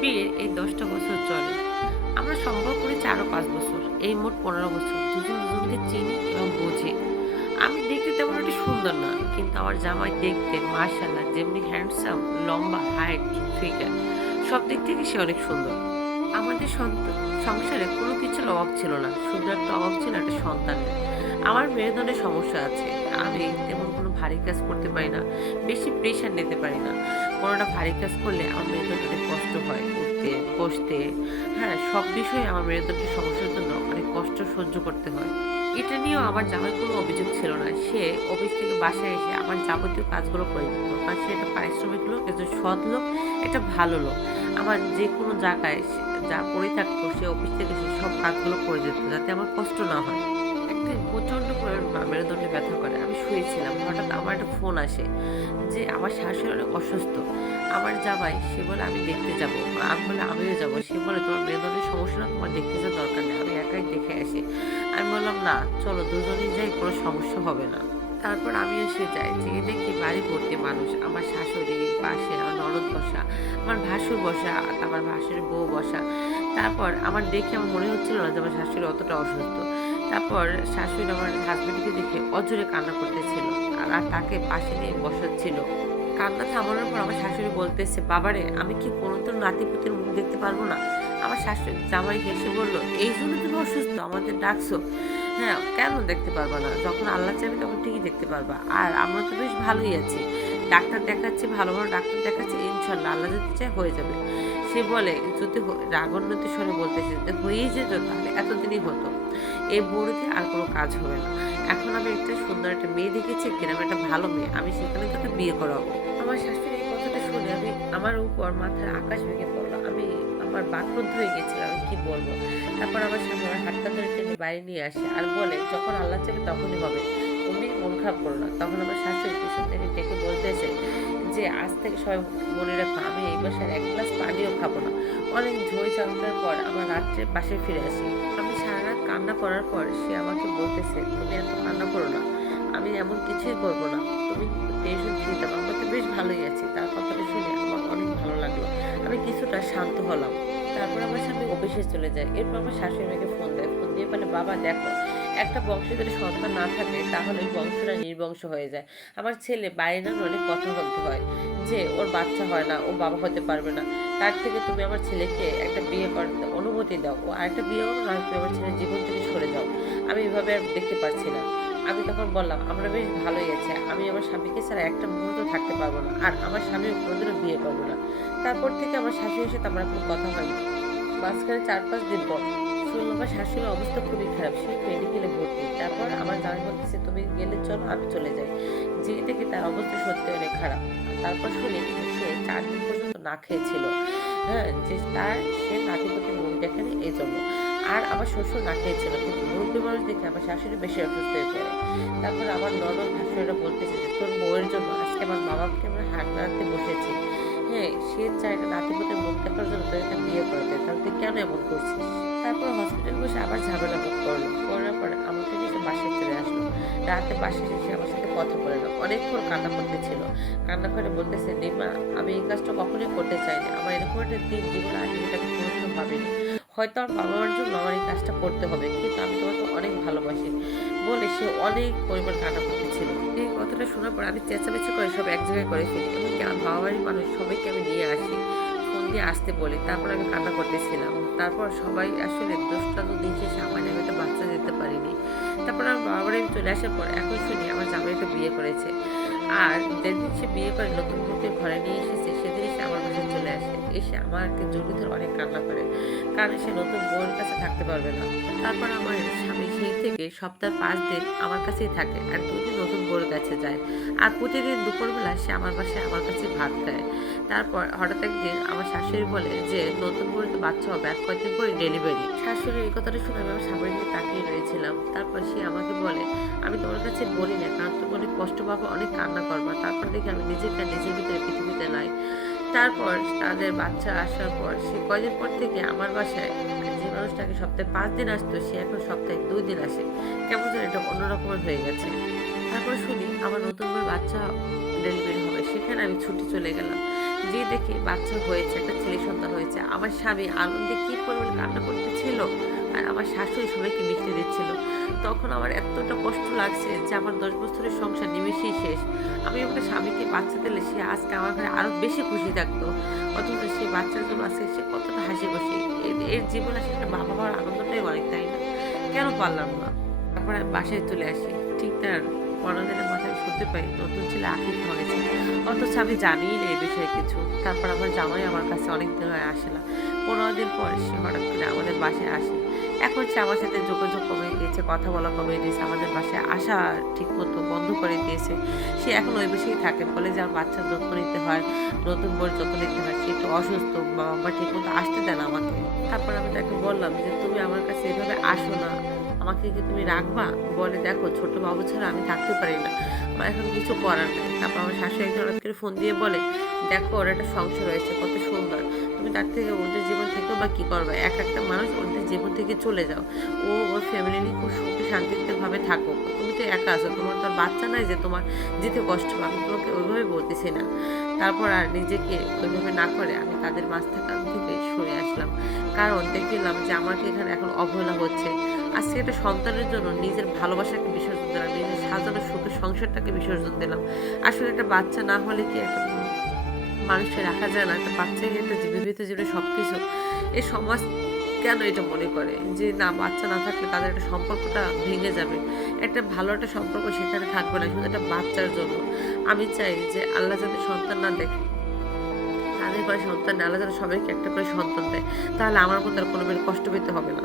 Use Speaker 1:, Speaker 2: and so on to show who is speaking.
Speaker 1: বিয়ের এই দশটা বছর চলে। আমরা সংগ্রহ করেছি আরও পাঁচ বছর। এই মোট পনেরো বছর। দুজন দুজনকে চিনি এবং বুঝি। আমি দেখতে তেমন একটা সুন্দর না, কিন্তু আমার জামাই দেখতে মার্শাল্লাহ যেমনি হ্যান্ডসাম লম্বা হাইট ফিগার সব দিক থেকে সে অনেক সুন্দর। আমাদের সংসারে কোনো কিছুর অভাব ছিল না। শুধু একটা অভাব ছিল একটা সন্তানের। আমার মেরুদণ্ডের সমস্যা আছে। আমি তেমন ভারী কাজ করতে পারি না, বেশি প্রেশার নিতে পারি না। কোনোটা ভারী কাজ করলে আমার মেরুদণ্ডে কষ্ট হয় উঠতে, বসতে। হ্যাঁ সব বিষয়ে আমার মেরুদণ্ডের সমস্যার জন্য অনেক কষ্ট সহ্য করতে হয়। এটা নিয়েও আমার জামার কোনো অভিযোগ ছিল না। সে অফিস থেকে বাসায় এসে আমার যাবতীয় কাজগুলো করে দিত আর সে একটা পারিশ্রমিক লোক, একজন সৎ লোক, একটা ভালো লোক। আমার যে কোনো জায়গায় যা পড়ে থাকতো, সে অফিস থেকে সে সব কাজগুলো করে যেত, যাতে আমার কষ্ট না হয়। একদিন প্রচণ্ড করে মেরুদণ্ডে ব্যথা করে। আমি শুয়েছিলাম, হঠাৎ আমার একটা ফোন আসে যে আমার শাশুড়ি অসুস্থ। আমার জামাই, সে বলে, আমি দেখতে যাব। আমি বলে, আমিও যাব। সে বলে, তোমার মেরুদণ্ডের সমস্যা না তোমার দেখতে যাওয়ার দরকার নেই। আমি একাই দেখে আসি। আমি বললাম, না, চলো দুজনেই যাই, কোনো সমস্যা হবে না। তারপর আমিও সে যাই। যেয়ে দেখি বাড়ি ভর্তি মানুষ। আমার শাশুড়ি পাশে আমার ননদ বসা, আমার ভাসুর বসা আমার ভাসুরের বউ বসা। তারপর আমার দেখে আমার মনে হচ্ছিল না যে আমার শাশুড়ি অতটা অসুস্থ। তারপর শাশুড়ি আমার হাজবেন্ডকে দেখে অজরে কান্না করতেছিল। আর তাকে পাশে নিয়ে বসাচ্ছিল। কান্না থামানোর পর আমার শাশুড়ি বলতেছে, বাবারে, আমি কি কোনোদিন নাতিপুতির মুখ দেখতে পারব না? আমার শাশুড়ি জামাই হেসে বলল, এই জন্য তুমি অসুস্থ, আমাদের ডাকছো। হ্যাঁ কেন দেখতে পারবা না? যখন আল্লাহ চাইবে তখন ঠিকই দেখতে পারবা। আর আমরা তো বেশ ভালোই আছি। ডাক্তার দেখাচ্ছে, ভালো ভালো ডাক্তার দেখাচ্ছে, ইনশাল্লাহ আল্লাহ যদি চায় হয়ে যাবে। সে বলে, যদি রাগান্বিত স্বরে বলতেছে, হয়েই যেত তাহলে এতদিনই হতো। এই বউরিতে আর কোনো কাজ হবে না। এখন আমি একটা সুন্দর একটা মেয়ে দেখেছি গ্রামে একটা ভালো মেয়ে। আমি সেখানে তাকে বিয়ে করাবো। আমার শাশুড়ি এই কথাটা শুনে আমি আমার উপর মাথার আকাশ ভেঙে পড়ল। আমি আমার বাকরুদ্ধ হয়ে গেছিলাম, আমি কি বলব? তারপর আমার সামনে আমার হাতটা ধরে টেনে বাইরে নিয়ে আসে আর বলে, যখন আল্লাহ চাইবে তখনই হবে। তুমি মন খারাপ করো না। তখন আমার শাশুড়ি পিছন থেকে ডেকে বলতেছে যে, আজ থেকে সবাই মনে রাখো, আমি এই বাসার এক গ্লাস পানিও খাব না। অনেক ঝই চালানোর পর আমার রাত্রে বাসায় ফিরে আসি। কান্না করার পর সে আমাকে বলতেছে, তুমি এত কান্না করো না, আমি এমন কিছুই করব না। তুমি টেনশন ফ্রি থাকো, আমরা তো বেশ ভালোই আছি। তার কথাটা শুনে আমার অনেক ভালো লাগল। আমি কিছুটা শান্ত হলাম। তারপর আমার স্বামী অফিসে চলে যায়। এরপর আমার শাশুড়ি মাকে ফোন দেয়। ফোন দিয়ে বলে, বাবা, দেখো একটা বংশে যদি সন্তান না থাকে, তাহলে ওই বংশটা নির্বংশ হয়ে যায়। আমার ছেলে বাইরে না অনেক কথা বলতে হয়, যে ওর বাচ্চা হয় না ও বাবা হতে পারবে না। তার থেকে তুমি আমার ছেলেকে একটা বিয়ে করতে অনুমতি দাও। ও আরেকটা বিয়ে করো না তুমি আমার ছেলের জীবন থেকে সরে যাও। আমি এভাবে আর দেখতে পারছি না। আমি তখন বললাম, আমরা বেশ ভালোই আছি। আমি আমার স্বামীকে ছাড়া একটা মুহূর্ত থাকতে পারব না, আর আমার স্বামীও কোনোদিনও বিয়ে করব না। তারপর থেকে আমার শাশুড়ির সাথে আমার কোনো কথা হয়নি। মাঝখানে চার পাঁচ দিন পর শুনলাম আমার শাশুড়ির অবস্থা খুবই খারাপ, সে মেডিকেলে ভর্তি। তারপর আমার জামাই বলতেছে, তুমি গেলে চলো, আমি চলে যাই। যেয়ে দেখি তার অবস্থা সত্যি অনেক খারাপ। তারপর শুনি সে চার দিন পর্যন্ত না খেয়েছিল। হ্যাঁ যে তার, সে নাতিপতির মুখ দেখেনি এই জন্য আর আমার শ্বশুর না খেয়েছিল, কিন্তু মুরব্বী মানুষ দেখে আমার শাশুড়ি বেশি অসুস্থ হয়ে পড়ে। তারপর আমার ননদ শাশুড়িরা বলতেছে যে, তোর বউয়ের জন্য আজকে আমার বাবাকে আমরা হাট রাখতে বসেছি। হ্যাঁ সে চায় নাতিপতির মুখ দেখার জন্য তোর বিয়ে করাতে। তাহলে তুই কেন এমন করছিস? তারপর হসপিটাল বসে আবার ঝামেলা মুখ করল। করার পরে আমাকে নিয়ে সে বাসায় চলে আসলো। রাতে বাসায় এসে আমার সাথে কথা বলে না। অনেকক্ষণ কান্না করতেছিল কান্না করে বলতেছে নিমা আমি এই কাজটা কখনোই করতে চাই না। আমার এরকম একটা দিন জীবন আগে এটা আমি কোনোদিনও ভাবিনি। হয়তো আমার বাবা মার জন্য আমার এই কাজটা করতে হবে, কিন্তু আমি তোমাকে অনেক ভালোবাসি। বলে সে অনেক পরিমাণ কান্না করতেছিল এই কথাটা শোনার পর আমি চেঁচামেচি করে সব এক জায়গায় করে ফেলি। এমনকি আমার বাবা বাড়ির মানুষ, সবাইকে আমি নিয়ে আসি। দিয়ে আসতে বলি। তারপর আমি কান্না করতেছিলাম। তারপর সবাই আসলে দোষটা তো দিন শেষে আমার আমি একটা বাচ্চা দিতে পারিনি। তারপর আমার বাবা বাড়ি চলে আসার পর এখন শুনি আমার জামাইকে বিয়ে করেছে। আর যেদিন সে বিয়ে করে, নতুন বউকে ঘরে নিয়ে এসেছে, সেদিন সে আমার কাছে চলে আসে। এসে আমাকে জড়ি ধরে অনেক কান্না করে। কারণ সে নতুন বউয়ের কাছে থাকতে পারবে না। তারপর আমার স্বামী সেই থেকে সপ্তাহে পাঁচ দিন আমার কাছেই থাকে আর দুদিন নতুন বউয়ের কাছে যায়। আর প্রতিদিন দুপুরবেলা সে আমার বাসায় আমার কাছে ভাত খায়। তারপর হঠাৎ একদিন আমার শাশুড়ি বলে যে, নতুন বউর তো বাচ্চা হবে এক কয়েকদিন পরে ডেলিভারি শাশুড়ি এই কথাটা শুনে আমি আমার স্বামীর দিকে তাকিয়ে রয়েছিলাম। তারপর সে আমাকে বলে, আমি তোমার কাছে বলি না, কারণ তুমি অনেক কষ্ট পাবো, অনেক কান্না করবা। তারপর দেখি আমি নিজেকে নিজের ভিতরে পৃথিবীতে নাই। তারপর তাদের বাচ্চা আসার পর সে কয়দিন পর থেকে আমার বাসায় যে মানুষটাকে সপ্তাহে পাঁচ দিন আসতো, সে এখন সপ্তাহে দুই দিন আসে। কেমন যেন এটা অন্যরকমের হয়ে গেছে। তারপর শুনি, আমার নতুন করে বাচ্চা ডেলিভারি হবে, সেখানে আমি ছুটি চলে গেলাম। যে দেখে বাচ্চা হয়েছে, একটা ছেলে সন্তান হয়েছে, আমার স্বামী আনন্দে কি পরিমাণ কান্না করতেছিল আর আমার শাশুড়ি সবাইকে মিষ্টি দিচ্ছিল। তখন আমার এতটা কষ্ট লাগছে যে আমার দশ বছরের সংসার নিমেষেই শেষ। আমি একটা স্বামীকে বাচ্চা দিলে সে আজকে আমার ঘরে আরও বেশি খুশি থাকতো। অথচ সে বাচ্চার জন্য আজকে সে কতটা হাসি খুশি। এর- জীবনে আসলে একটা বাবা মার আনন্দটাই অনেক, তাই না? কেন পারলাম না? তারপরে বাসায় চলে আসি। ঠিক তার পনেরো মাথায় পারি নতুন ছেলে আখির হয়েছে অথচ আমি জানিই না এই বিষয়ে কিছু। তারপর আমার জামাই আমার কাছে অনেক দিন হয়ে আসে না। পনেরো দিন পর সে হঠাৎ করে আমাদের বাসায় আসে। এখন সে আমার সাথে যোগাযোগ কমিয়ে দিয়েছে, কথা বলা কমিয়ে দিয়েছে, আমাদের বাসায় আসা ঠিক মতো বন্ধ করে দিয়েছে। সে এখন ওই বিষয়েই থাকে, বলে যে আমার বাচ্চার যত্ন নিতে হয়, নতুন বই যত্ন নিতে হয়, সে একটু অসুস্থ, বাবা মা ঠিক মতো আসতে দেন আমাকে। তারপর আমি তাকে বললাম যে, তুমি আমার কাছে এভাবে আসো না। আমাকে কি তুমি রাখবা? বলে, দেখো, ছোট বাবু ছাড়া আমি থাকতে পারি না। এখন কিছু করার নেই। তারপর আমার শাশুড়ি একজন করে ফোন দিয়ে বলে, দেখো, ওর একটা সংসার হয়েছে কত সুন্দর। তুমি তার থেকে ওদের জীবন থেকেও বা কী করবে? এক একটা মানুষ ওদের জীবন থেকে চলে যাও। ও, ওর ফ্যামিলি নিয়ে খুব সুখে শান্তিতে ভাবে থাকো তুমি তো একা আছো, তোমার তো আর বাচ্চা নাই যে তোমার যেতে কষ্ট পাবে। তোমাকে ওইভাবে বলতেছি না। তারপর আর নিজেকে ওইভাবে না করে আমি তাদের মাঝ থেকে থেকে সরে আসলাম। কারণ দেখলাম যে আমাকে এখানে এখন অবহেলা হচ্ছে। আজকে একটা সন্তানের জন্য নিজের ভালোবাসাকে বিসর্জন সুখের সংসারটাকে বিসর্জন দিলাম। আসলে একটা বাচ্চা না হলে কি একটা মানুষকে রাখা যায় না? একটা বাচ্চাকে একটা জীবিত জীবনে সব কিছু এই সমাজ কেন এটা মনে করে? যে না, বাচ্চা না থাকলে তাদের একটা সম্পর্কটা ভেঙে যাবে। একটা ভালো একটা সম্পর্ক সেখানে থাকবে না, শুধু একটা বাচ্চার জন্য। আমি চাই যে আল্লাহ যাতে সন্তান না দেখে, তাদের করে সন্তান আল্লাহ যাতে সবাইকে একটা করে সন্তান দেয়, তাহলে আমার মধ্যে আর কোনো কষ্ট পেতে হবে না।